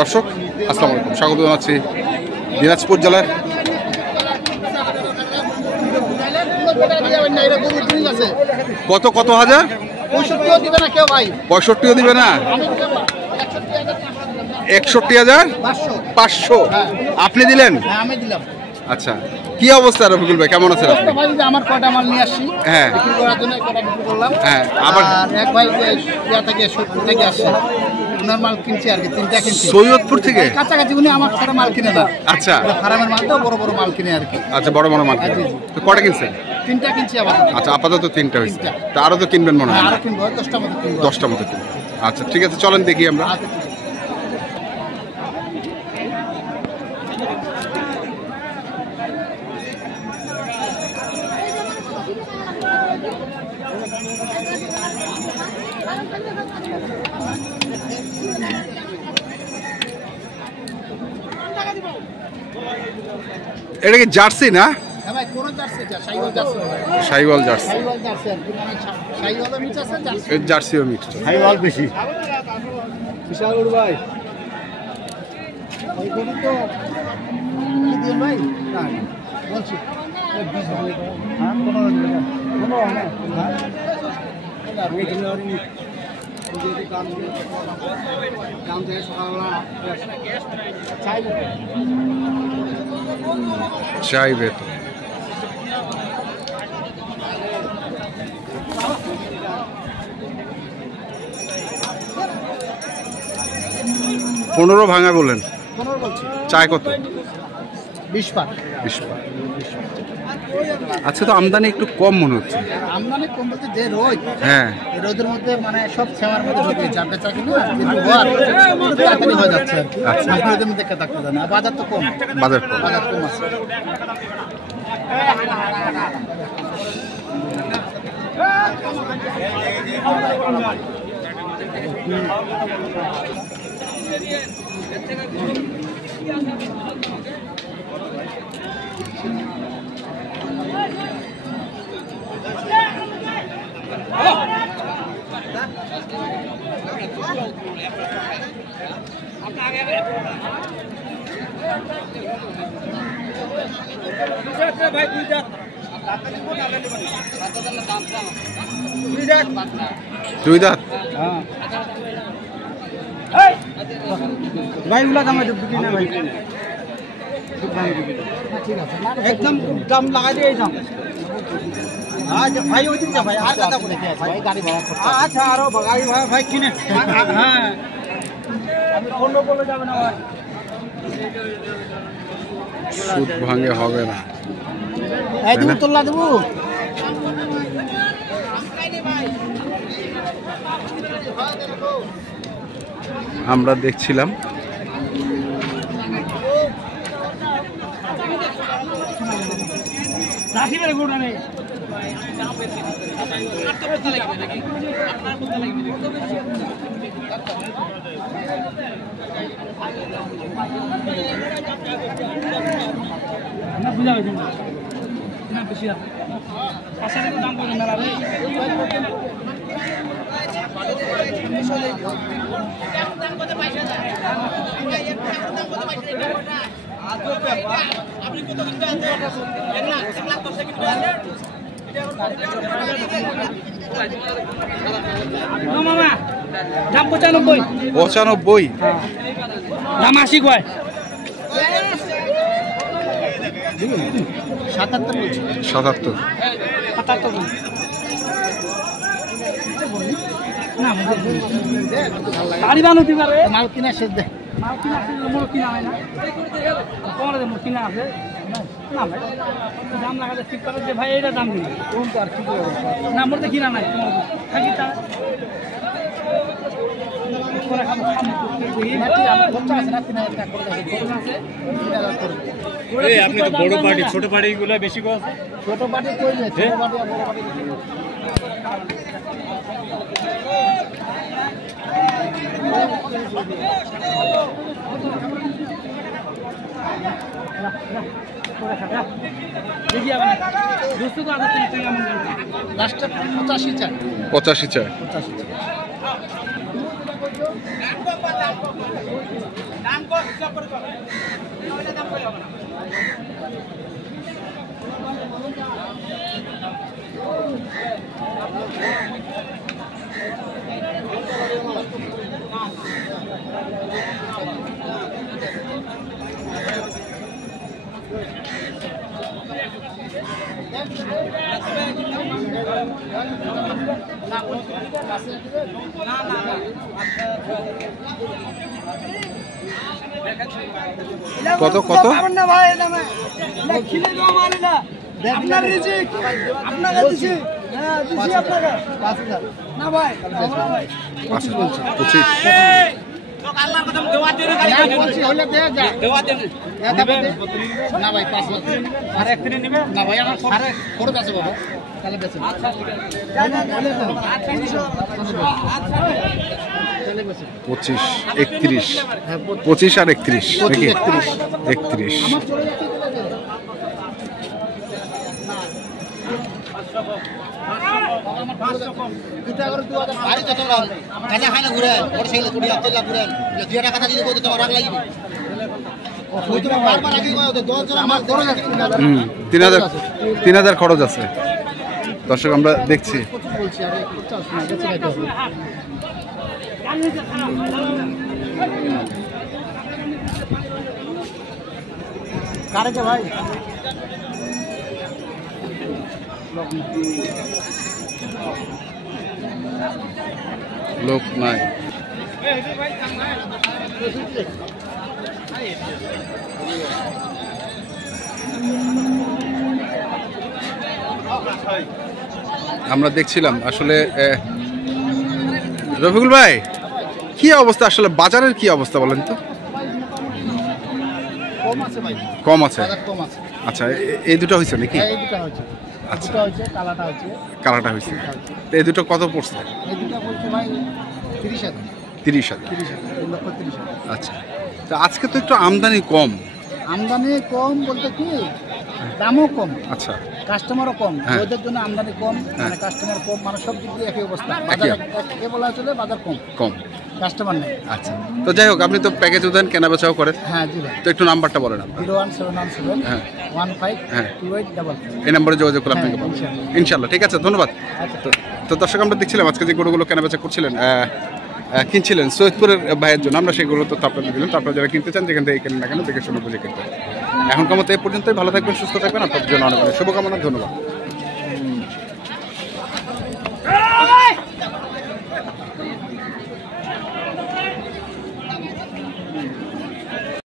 দর্শক আসসালামু আলাইকুম, স্বাগত জানাচ্ছি দিনাজপুর জেলার কত কত হাজার 65 দিবে না কেউ ভাই, 65ও দিবে না, 61,500 আপনি দিলেন? হ্যাঁ আমি দিলাম। আচ্ছা, কি অবস্থা রফিকুল ভাই, কেমন আছেন আপনি? ভাই আমার কটা মাল নিয়ে আসছি, হ্যাঁ বিক্রি করার জন্য কটা বিক্রি করলাম। হ্যাঁ, আবার আর এক ভাই ইয়া থেকে সৈয়দপুর থেকে আসছে, ওনার মাল কিনছি আর কি, 3টা কিনছি সৈয়দপুর থেকে। কাছাকাছি, উনি আমার সাথে মাল কিনে না। আচ্ছা, ফার্মের মাল তো বড় বড় মাল কিনে আর কি। আচ্ছা, বড় বড় মাল তো কটা কিনছেন? 3টা কিনছি আবার। আচ্ছা, আপাতত 3টা হয়েছে, তা আরো তো কিনবেন মনে হয়? আরো কিনবো, 10টা মতো কিনবো। 10টা মতো কিনবেন। আচ্ছা ঠিক আছে, চলেন দেখি আমরা। আচ্ছা, ঠিক আছে। এটা কি জার্সি না? হ্যাঁ ভাই, কোন জার্সি এটা? শাইওয়াল জার্সি। শাইওয়াল জার্সি। শাইওয়াল জার্সি আর কি, মানে শাইওয়ালও মিক্স আছে, জার্সি। এর জার্সিও মিক্সড। শাইওয়াল বেশি। বিশাল বড় ভাই। ওই গরু তো কি দিন ভাই? না বলছি 20 হবে। হ্যাঁ 15 দিন। 15 না। হ্যাঁ আমি কিনে আর নি। যদি কাম যায় সকালবেলা চাইবে তো। পনেরো ভাঙা বললেন? 15 বলছি। চায় কত? 20 পাক। 20 পাক। আচ্ছা, তো আমদানি একটু কম মনে হচ্ছে। আমদানি কম বলতে যে রোদ, হ্যাঁ, এই রোদের মধ্যে মানে সব সেমার মধ্যে ঢুকে যায়, বেচা কিনা কিন্তু হওয়ার তাড়াতাড়ি হয়ে যাচ্ছে আর কি। আচ্ছা। রোদের মধ্যে কে থাকতে জানে, বাজার তো কম, বাজার কম। বাজার কম আছে। দুই দাঁত। ভাই গুলা দাম বিক্রি না ভাই, ঠিক আছে একদম দাম লাগাই দিয়ে দাম। আচ্ছা ভাই ওই দিন যা ভাই, আর কথা বলে কি আছে ভাই, গাড়ি ভাড়া করতে। আচ্ছা আরো গাড়ি ভাড়া ভাই কিনে। হ্যাঁ আমি ফোন বলে যাবে না ভাই, সুদ ভাঙে হবে না। এই তুমি তোলা দেবো। আমরা দেখছিলাম দাম 95। 95 দাম 80 কয়। 77 বলছি। 77 77 বলছি। না গাড়ি বানাতে পারে, মাল কিনা শেষ দে। মাল কিনা আছে, মোর কিনা হয় না, তোমার মোর কিনা আছে না ভাই, দাম লাগাতে ঠিক করে যে ভাই এইটা দাম দিবি, কোন তো আর কি করে না মোর তো কিনা নাই, থাকি তা আপনি তো বড় পার্টি, ছোট পার্টি গুলো বেশি করে। ছোট পার্টি কই না, ছোট পার্টি আর বড় পার্টি। লাস্টে 85 চাই। 85 চাই। 85 চাই। কত কত না ভাই এটা খিলে দাও মানে না আপনার রিজিক আপনাকে দিছি হ্যাঁ দিছি আপনাকে 5000 না ভাই আমরা ভাই 25 আল্লাহর কথা দেওয়া দেন বলছি হলে দে যা দেওয়া দেন না ভাই 5 লাখ আর এক দিনে নেবে না ভাই আমার খরচ আছে বাবা তাহলে বেচে আচ্ছা ঠিক আছে তাহলে বেচে 25 31 25 আর 31 নাকি 31 আমার চলে যাচ্ছে বাড়ি যত কাঁচা খাই না ঘুরে মোটরসাইকেল কুড়ি তেলা ঘুরে 2 টাকা দিলে কত তোমার রাগ লাগবে ওই তো বারবার আগে কয় 10 জন আমার খরচ আছে 3000 খরচ আছে। দর্শক আমরা দেখছি বলছি আরে চাও না বেঁচে গাইতে হবে কারে ভাই লোক নাই। আমরা দেখছিলাম আসলে রফিকুল ভাই কি অবস্থা, আসলে বাজারের কি অবস্থা বলেন তো? কম আছে ভাই, কম আছে, বাজার কম আছে। আচ্ছা এই দুটো হয়েছে নাকি? হ্যাঁ এই দুটো হয়েছে, আচ্ছা দুটো হয়েছে, কালাটা হয়েছে, কালাটা হয়েছে। তো এই দুটো কত পড়ছে? এই দুটো বলছে ভাই 30,000 30,000। 3,30,000। আচ্ছা, তো আজকে তো একটু আমদানি কম। আমদানি কম বলতে কি দামও কম, আচ্ছা কাস্টমারও কম, হ্যাঁ। ওদের জন্য আমদানি কম, হ্যাঁ। মানে কাস্টমার কম, মানে সব দিক দিয়ে একই অবস্থা। বাজার একে বলা চলে বাজার কম, কম। কাস্টমার নেই। আচ্ছা, তো যাই হোক, আপনি তো প্যাকেজও দেন, কেনা বেচাও করেন, হ্যাঁ জি ভাই। তো একটু নাম্বারটা বলেন আপনার। 01717 হ্যাঁ। 152855। এই নম্বরে যোগাযোগ করে আপনাকে হ্যাঁ, পাবেন ইনশাল্লাহ। ঠিক আছে, ধন্যবাদ। আচ্ছা। তো দর্শক আমরা দেখছিলাম আজকে যে গরুগুলো কেনাবেচা করছিলেন, কিনছিলেন সৈয়দপুরের ভাইয়ের জন্য, আমরা সেই গরু তো আপনাদের দিলাম। তারপরে যারা কিনতে চান যেখান থেকে কেনেন না কেন দেখে শুনে বুঝে কিনতে। এখনকার মতো এই পর্যন্তই। ভালো থাকবেন, সুস্থ থাকবেন, আপনাদের জন্য অনেক অনেক শুভকামনা। ধন্যবাদ।